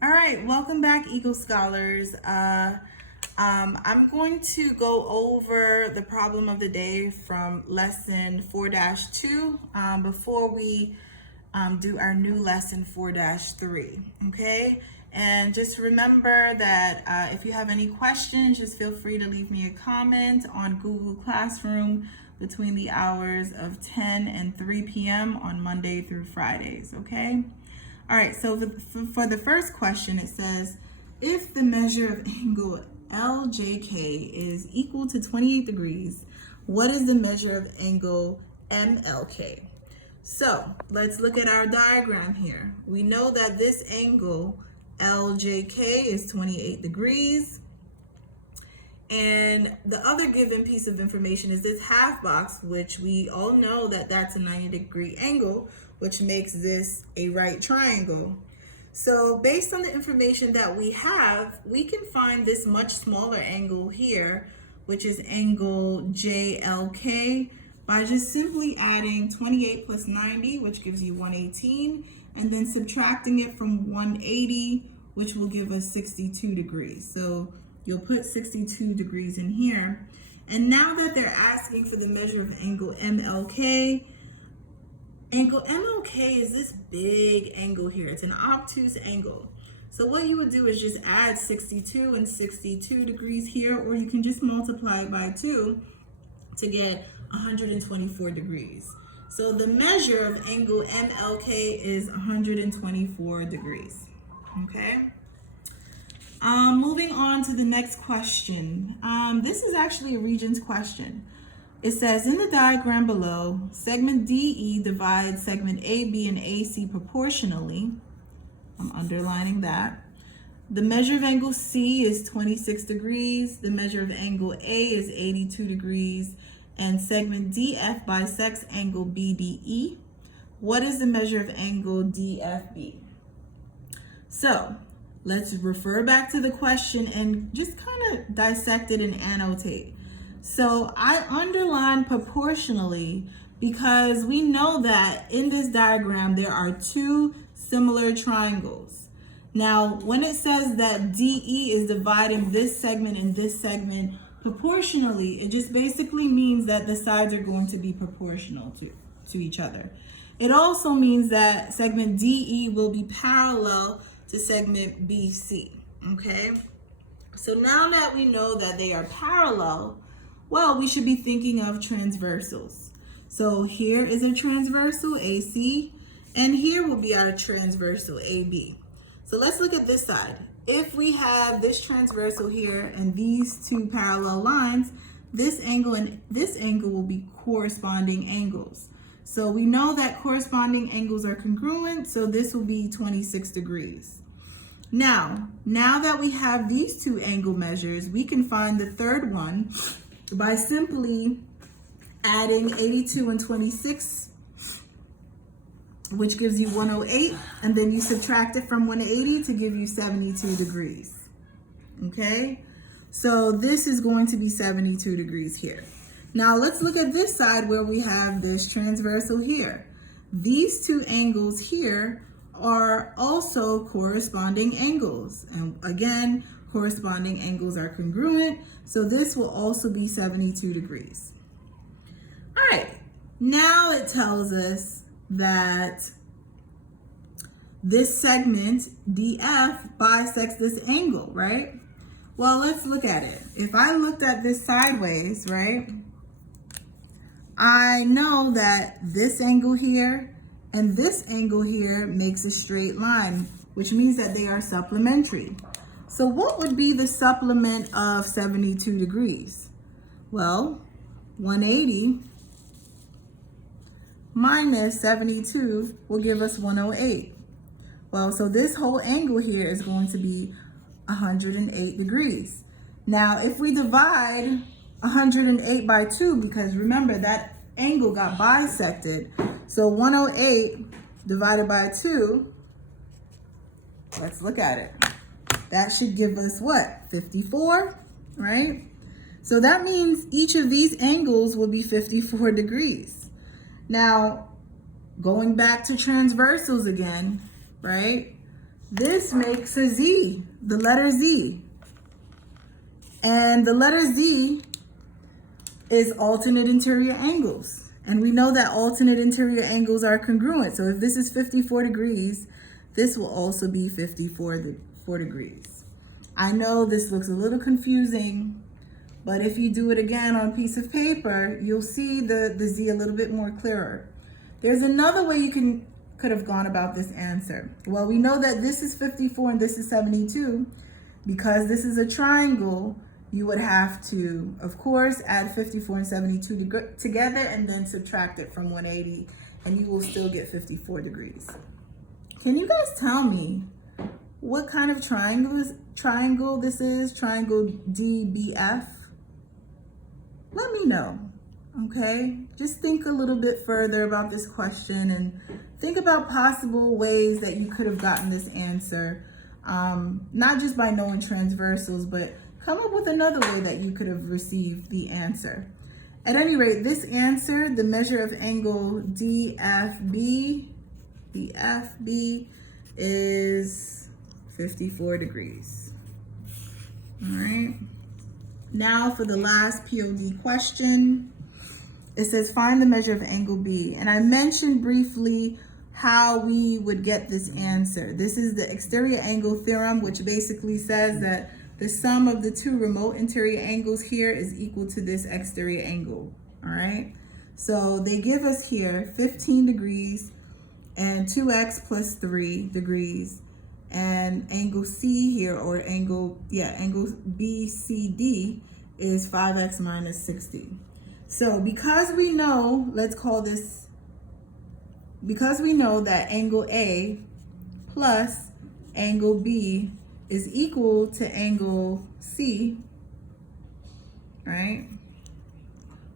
All right, welcome back, Eagle Scholars. I'm going to go over the problem of the day from lesson 4-2 before we do our new lesson 4-3, okay? And just remember that if you have any questions, just feel free to leave me a comment on Google Classroom between the hours of 10 and 3 p.m. on Monday through Fridays, okay? All right, so for the first question, it says, if the measure of angle LJK is equal to 28 degrees, what is the measure of angle MLK? So let's look at our diagram here. We know that this angle LJK is 28 degrees. And the other given piece of information is this half box, which we all know that that's a 90-degree angle, which makes this a right triangle. So based on the information that we have, we can find this much smaller angle here, which is angle JLK, by just simply adding 28 plus 90, which gives you 118, and then subtracting it from 180, which will give us 62 degrees. So you'll put 62 degrees in here. And now that they're asking for the measure of angle MLK is this big angle here. It's an obtuse angle. So what you would do is just add 62 and 62 degrees here, or you can just multiply it by 2 to get 124 degrees. So the measure of angle MLK is 124 degrees, okay? Moving on to the next question. This is actually a Regents question. It says, in the diagram below, segment DE divides segment AB and AC proportionally. I'm underlining that. The measure of angle C is 26 degrees. The measure of angle A is 82 degrees. And segment DF bisects angle BDE. What is the measure of angle DFB? So let's refer back to the question and just kind of dissect it and annotate. So I underline proportionally because we know that in this diagram there are two similar triangles. Now, when it says that DE is dividing this segment and this segment proportionally, it just basically means that the sides are going to be proportional to each other. It also means that segment DE will be parallel to segment BC, okay? So now that we know that they are parallel, well, we should be thinking of transversals. So here is a transversal AC, and here will be our transversal AB. So let's look at this side. If we have this transversal here and these two parallel lines, this angle and this angle will be corresponding angles. So we know that corresponding angles are congruent, so this will be 26 degrees. Now that we have these two angle measures, we can find the third one by simply adding 82 and 26, which gives you 108, and then you subtract it from 180 to give you 72 degrees, okay? So this is going to be 72 degrees here. Now let's look at this side where we have this transversal here. These two angles here are also corresponding angles. And again, corresponding angles are congruent, so this will also be 72 degrees. All right, now it tells us that this segment DF bisects this angle, right? Well, let's look at it. If I looked at this sideways, right, I know that this angle here and this angle here makes a straight line, which means that they are supplementary. So what would be the supplement of 72 degrees? Well, 180 minus 72 will give us 108. Well, so this whole angle here is going to be 108 degrees. Now, if we divide 108 by 2, because remember that angle got bisected, so 108 divided by 2, let's look at it. That should give us what? 54, right? So that means each of these angles will be 54 degrees. Now, going back to transversals again, right? This makes a Z, the letter Z. And the letter Z is alternate interior angles. And we know that alternate interior angles are congruent. So if this is 54 degrees, this will also be 54 degrees. I know this looks a little confusing, but if you do it again on a piece of paper, you'll see the Z a little bit more clearer. There's another way you could have gone about this answer. Well, we know that this is 54 and this is 72. Because this is a triangle, you would have to, of course, add 54 and 72 together and then subtract it from 180, and you will still get 54 degrees. Can you guys tell me what kind of triangle this is? Triangle DBF? Let me know, okay? Just think a little bit further about this question and think about possible ways that you could have gotten this answer. Not just by knowing transversals, but come up with another way that you could have received the answer. At any rate, this answer, the measure of angle DFB is 54 degrees. All right. Now for the last POD question. It says find the measure of angle B. And I mentioned briefly how we would get this answer. This is the exterior angle theorem, which basically says that the sum of the two remote interior angles here is equal to this exterior angle, all right? So they give us here 15 degrees and 2x plus 3 degrees, and angle C here, or angle BCD is 5x minus 60. So because we know, because we know that angle A plus angle B is equal to angle C, right?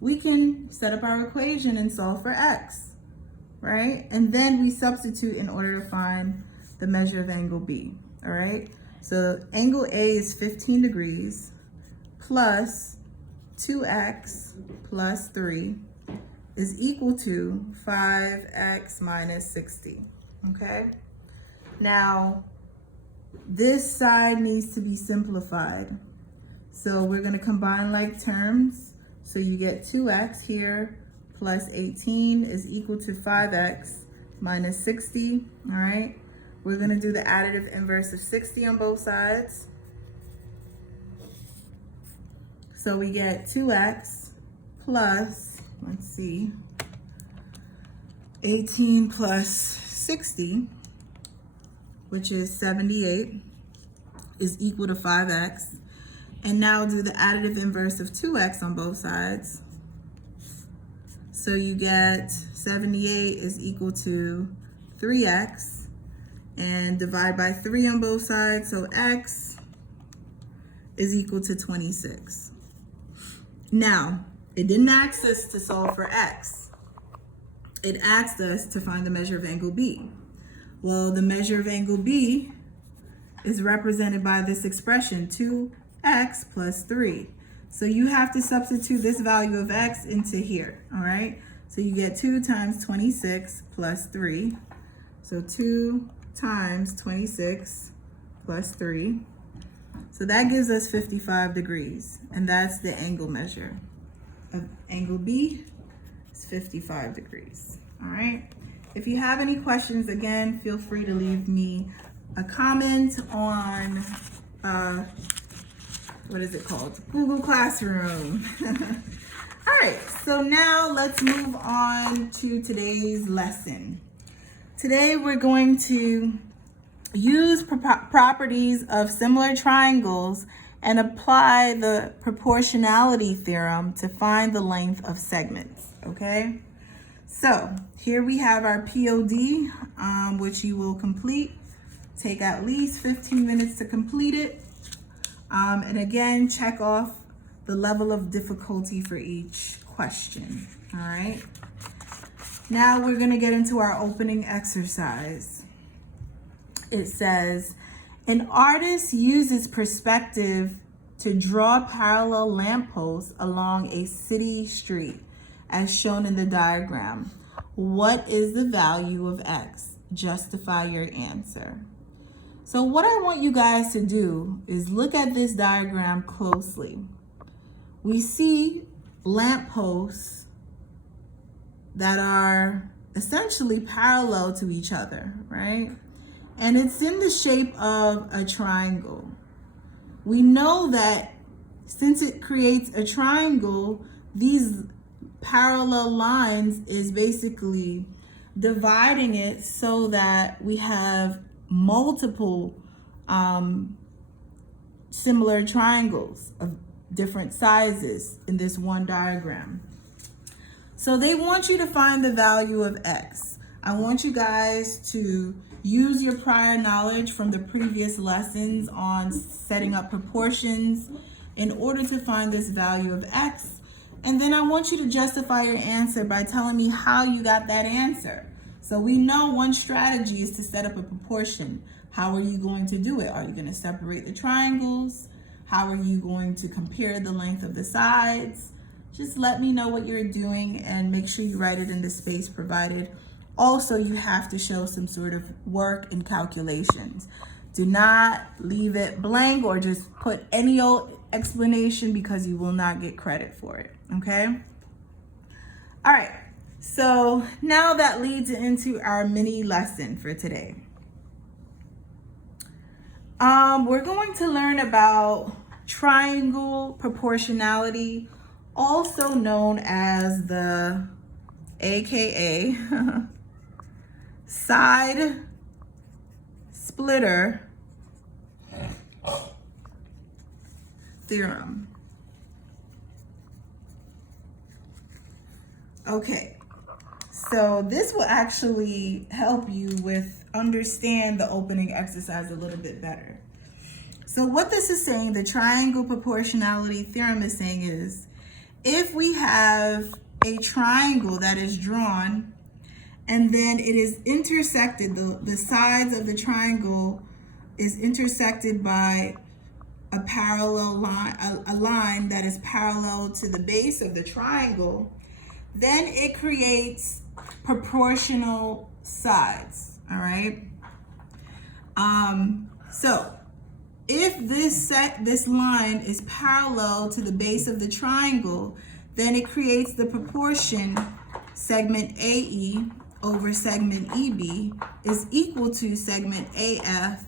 We can set up our equation and solve for x, right? And then we substitute in order to find the measure of angle B, all right? So angle A is 15 degrees plus 2x plus 3 is equal to 5x minus 60, okay? Now, this side needs to be simplified. So we're gonna combine like terms. So you get 2x here plus 18 is equal to 5x minus 60, all right? We're gonna do the additive inverse of 60 on both sides. So we get 2x plus, let's see, 18 plus 60, which is 78, is equal to 5x. And now do the additive inverse of 2x on both sides. So you get 78 is equal to 3x, and divide by 3 on both sides, so x is equal to 26. Now, it didn't ask us to solve for x. It asked us to find the measure of angle B. Well, the measure of angle B is represented by this expression, 2x plus 3. So you have to substitute this value of x into here, all right? So you get 2 times 26 plus 3. So 2 times 26 plus 3. So that gives us 55 degrees, and that's the angle measure of angle B is 55 degrees, all right? If you have any questions, again, feel free to leave me a comment on, what is it called? Google Classroom. All right, so now let's move on to today's lesson. Today we're going to use properties of similar triangles and apply the proportionality theorem to find the length of segments, okay? So here we have our POD, which you will complete. Take at least 15 minutes to complete it. And again, check off the level of difficulty for each question, all right? Now we're gonna get into our opening exercise. It says, an artist uses perspective to draw parallel lampposts along a city street, as shown in the diagram. What is the value of x? Justify your answer. So what I want you guys to do is look at this diagram closely. We see lampposts that are essentially parallel to each other, right? And it's in the shape of a triangle. We know that since it creates a triangle, these parallel lines is basically dividing it so that we have multiple similar triangles of different sizes in this one diagram. So they want you to find the value of x. I want you guys to use your prior knowledge from the previous lessons on setting up proportions in order to find this value of x. And then I want you to justify your answer by telling me how you got that answer. So we know one strategy is to set up a proportion. How are you going to do it? Are you going to separate the triangles? How are you going to compare the length of the sides? Just let me know what you're doing and make sure you write it in the space provided. Also, you have to show some sort of work and calculations. Do not leave it blank or just put any old explanation because you will not get credit for it, okay? All right, so now that leads into our mini lesson for today. We're going to learn about triangle proportionality, also known as the AKA side splitter theorem. Okay, so this will actually help you with understand the opening exercise a little bit better. So what this is saying, the triangle proportionality theorem is saying is, if we have a triangle that is drawn and then it is intersected, the sides of the triangle is intersected by a parallel line, a line that is parallel to the base of the triangle, then it creates proportional sides, all right? So if this line is parallel to the base of the triangle, then it creates the proportion segment AE over segment EB is equal to segment AF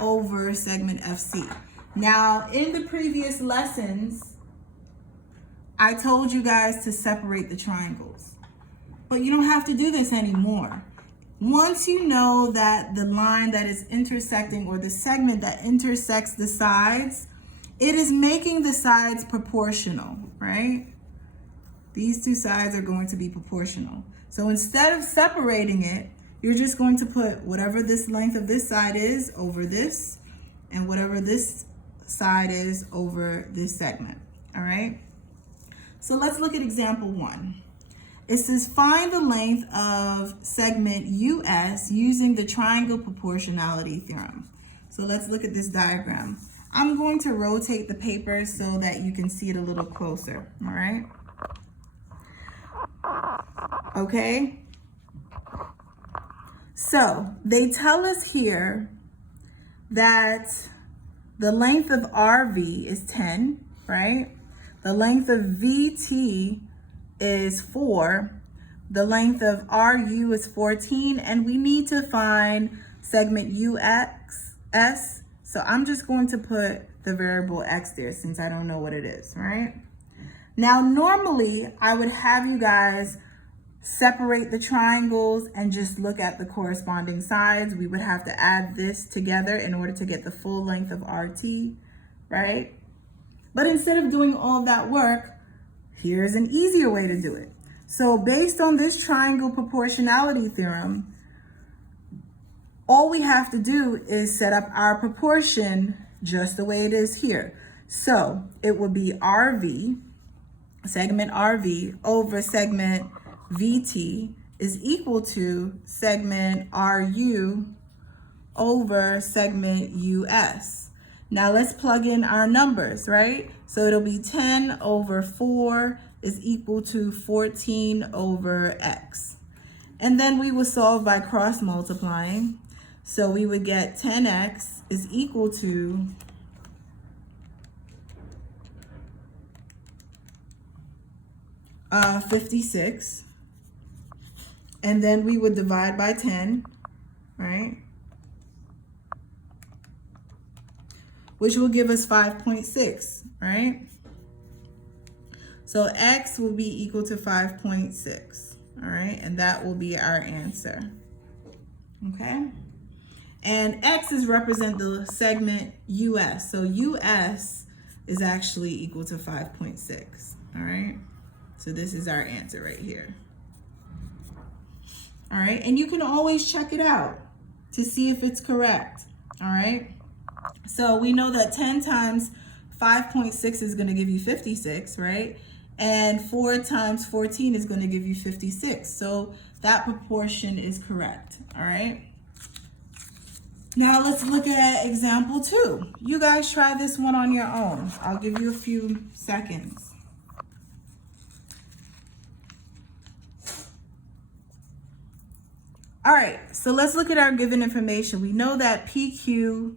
over segment FC. Now, in the previous lessons, I told you guys to separate the triangles, but you don't have to do this anymore. Once you know that the line that is intersecting or the segment that intersects the sides, it is making the sides proportional, right? These two sides are going to be proportional. So instead of separating it, you're just going to put whatever this length of this side is over this, and whatever this side is over this segment, all right? So let's look at example 1. It says find the length of segment US using the triangle proportionality theorem. So let's look at this diagram. I'm going to rotate the paper so that you can see it a little closer, all right? Okay. So they tell us here that the length of RV is 10, right? The length of VT is 4. The length of RU is 14, and we need to find segment UXS. So I'm just going to put the variable X there since I don't know what it is, right? Now, normally I would have you guys separate the triangles and just look at the corresponding sides. We would have to add this together in order to get the full length of RT, right? But instead of doing all that work, here's an easier way to do it. So based on this triangle proportionality theorem, all we have to do is set up our proportion just the way it is here. So it would be RV, segment RV over segment VT is equal to segment RU over segment US. Now let's plug in our numbers, right? So it'll be 10 over 4 is equal to 14 over X. And then we will solve by cross multiplying. So we would get 10X is equal to 56. And then we would divide by 10, right? Which will give us 5.6, right? So x will be equal to 5.6, all right? And that will be our answer, okay? And x is represent the segment US. So US is actually equal to 5.6, all right? So this is our answer right here. All right, and you can always check it out to see if it's correct, all right? So we know that 10 times 5.6 is going to give you 56, right? And 4 times 14 is going to give you 56. So that proportion is correct, all right? Now let's look at example 2. You guys try this one on your own. I'll give you a few seconds. All right, so let's look at our given information. We know that PQ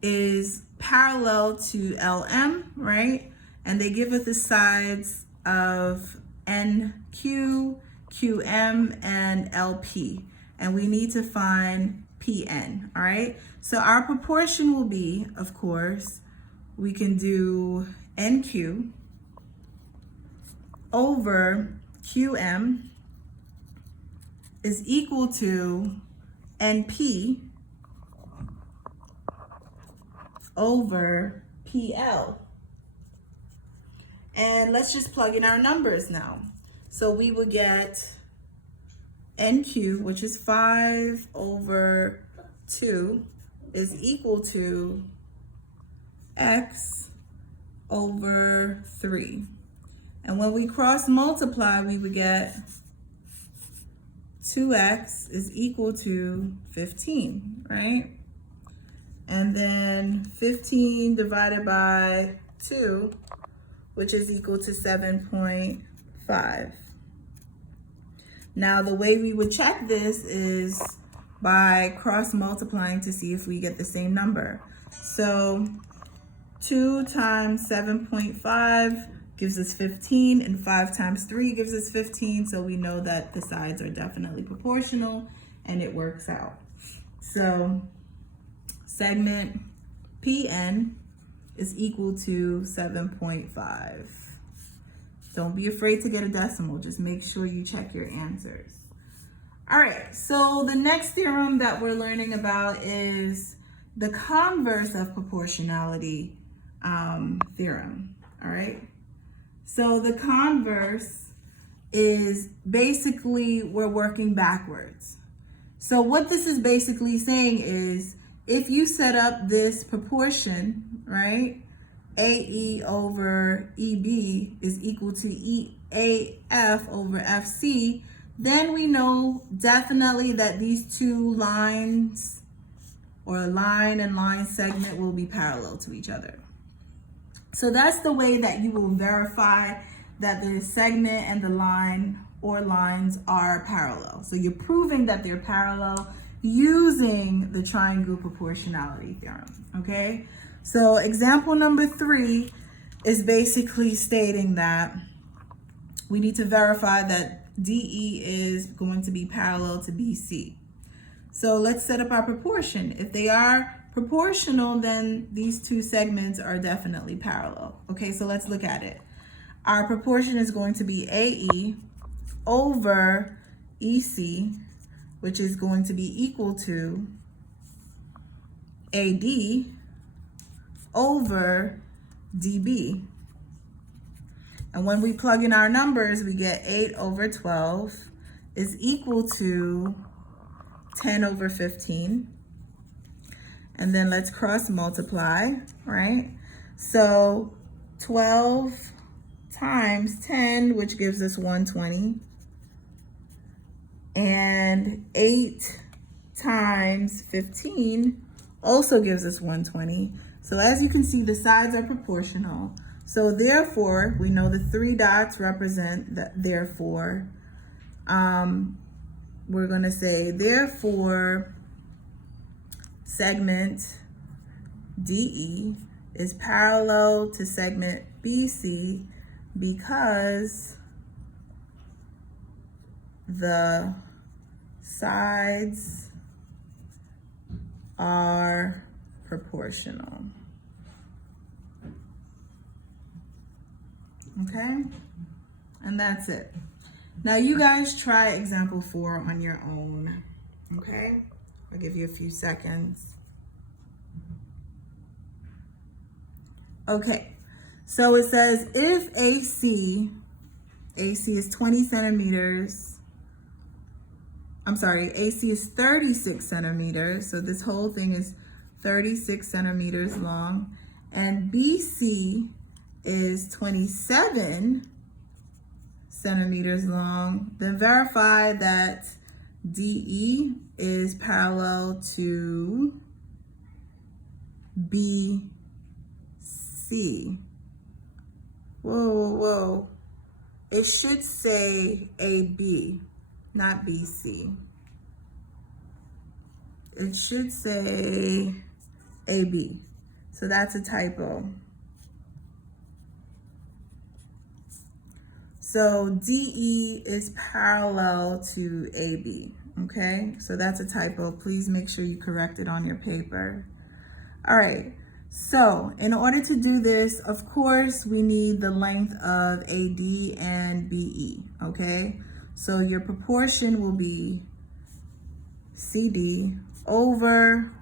is parallel to LM, right? And they give us the sides of NQ, QM, and LP. And we need to find PN, all right? So our proportion will be, of course, we can do NQ over QM is equal to NP over PL. And let's just plug in our numbers now. So we would get NQ, which is 5 over 2, is equal to X over 3. And when we cross multiply, we would get 2x is equal to 15, right? And then 15 divided by 2, which is equal to 7.5. Now, the way we would check this is by cross multiplying to see if we get the same number. So 2 times 7.5 gives us 15, and 5 times 3 gives us 15. So we know that the sides are definitely proportional and it works out. So segment PN is equal to 7.5. Don't be afraid to get a decimal. Just make sure you check your answers. All right, so the next theorem that we're learning about is the converse of proportionality theorem, all right? So the converse is basically we're working backwards. So what this is basically saying is if you set up this proportion, right, AE over EB is equal to EAF over FC, then we know definitely that these two lines or line and line segment will be parallel to each other. So that's the way that you will verify that the segment and the line or lines are parallel. So you're proving that they're parallel using the triangle proportionality theorem, okay? So example number 3 is basically stating that we need to verify that DE is going to be parallel to BC. So let's set up our proportion. If they are proportional, then these two segments are definitely parallel. Okay, so let's look at it. Our proportion is going to be AE over EC, which is going to be equal to AD over DB. And when we plug in our numbers, we get 8 over 12 is equal to 10 over 15. And then let's cross multiply, right? So 12 times 10, which gives us 120. And 8 times 15 also gives us 120. So as you can see, the sides are proportional. So therefore, we know the 3 dots represent that. Therefore, we're going to say, therefore, segment DE is parallel to segment BC because the sides are proportional. Okay, and that's it. Now you guys try example 4 on your own. Okay, I'll give you a few seconds. Okay, so it says if AC is 20 centimeters, AC is 36 centimeters, so this whole thing is 36 centimeters long, and BC is 27 centimeters long, then verify that DE is parallel to BC. Whoa. It should say AB, not BC. It should say AB. So that's a typo. So DE is parallel to AB, okay? So that's a typo. Please make sure you correct it on your paper. All right, so in order to do this, of course, we need the length of AD and BE, okay? So your proportion will be CD over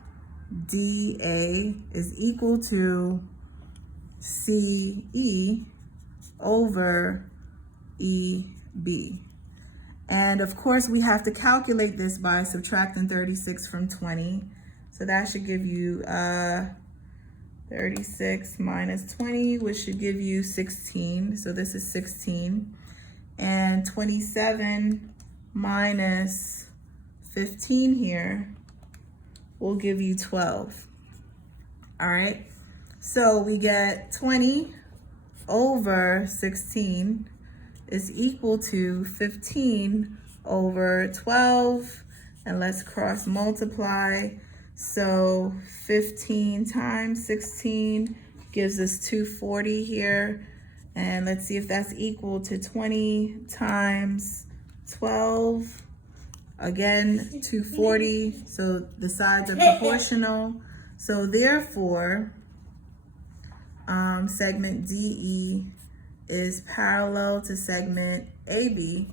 DA is equal to CE over EB. And of course, we have to calculate this by subtracting 36 from 20. So that should give you 36 minus 20, which should give you 16. So this is 16. And 27 minus 15 here will give you 12. All right. So we get 20 over 16 is equal to 15 over 12. And let's cross multiply. So 15 times 16 gives us 240 here. And let's see if that's equal to 20 times 12. Again, 240. So the sides are proportional. So therefore, segment DE is parallel to segment AB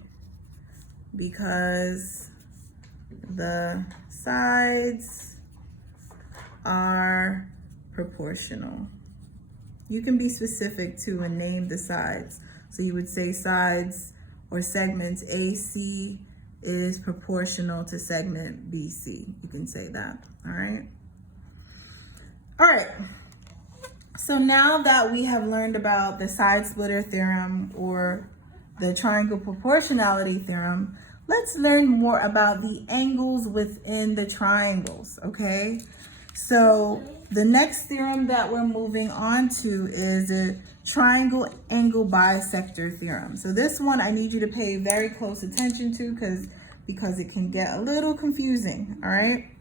because the sides are proportional. You can be specific too and name the sides. So you would say sides or segments AC is proportional to segment BC. You can say that, all right? All right. So now that we have learned about the side splitter theorem or the triangle proportionality theorem, let's learn more about the angles within the triangles, okay? So the next theorem that we're moving on to is the triangle angle bisector theorem. So this one I need you to pay very close attention to because it can get a little confusing, all right?